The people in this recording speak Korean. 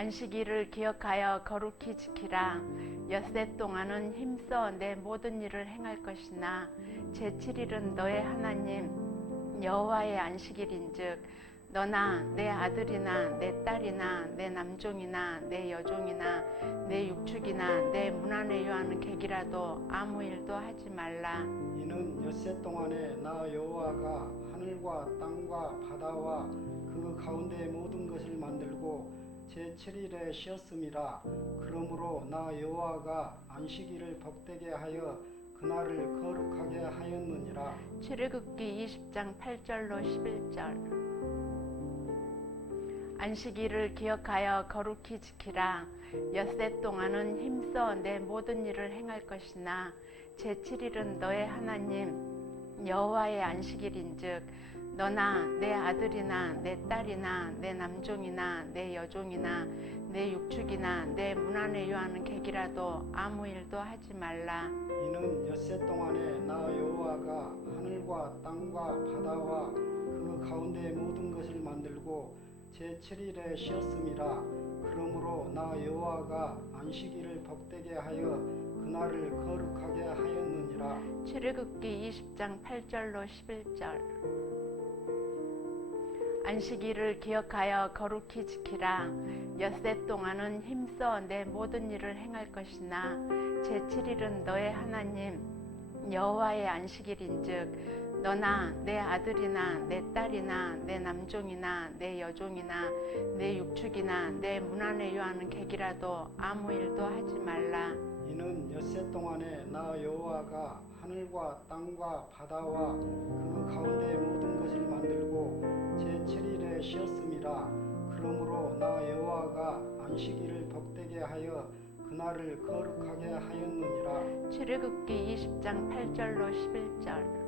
안식일을 기억하여 거룩히 지키라. 엿새 동안은 힘써 내 모든 일을 행할 것이나 제7일은 너의 하나님 여호와의 안식일인즉 너나 내 아들이나 내 딸이나 내 남종이나 내 여종이나 내 육축이나 내 문안에 요하는 객이라도 아무 일도 하지 말라. 이는 엿새 동안에 나 여호와가 하늘과 땅과 바다와 그 가운데의 모든 것을 만들고 제 7일에 쉬었음이라 그러므로 나 여호와가 안식일을 복되게 하여 그날을 거룩하게 하였느니라. 출애굽기 20장 8절로 11절. 안식일을 기억하여 거룩히 지키라. 엿새 동안은 힘써 내 모든 일을 행할 것이나 제7일은 너의 하나님 여호와의 안식일인즉 너나 내 아들이나 내 딸이나 내 남종이나 내 여종이나 내 육축이나 내 문안에 요하는 객이라도 아무 일도 하지 말라. 이는 엿새 동안에 나 여호와가 하늘과 땅과 바다와 그 가운데의 모든 것을 만들고 제 7일에 쉬었음이라 그러므로 나 여호와가 안식일을 복되게 하여 그날을 거룩하게 하였느니라. 출애굽기 20장 8절로 11절 안식일을 기억하여 거룩히 지키라. 엿새 동안은 힘써 내 모든 일을 행할 것이나 제7일은 너의 하나님 여호와의 안식일인즉 너나 내 아들이나 내 딸이나 내 남종이나 내 여종이나 내 육축이나 내 문안에 요하는 객이라도 아무 일도 하지 말라. 이는 엿새 동안에 나 여호와가 하늘과 땅과 바다와 그 가운데의 모든 것을 만들고 여호와가 안식일을 복되게 하여 그날을 거룩하게 하였느니라. 출애굽기 20장 8절로 11절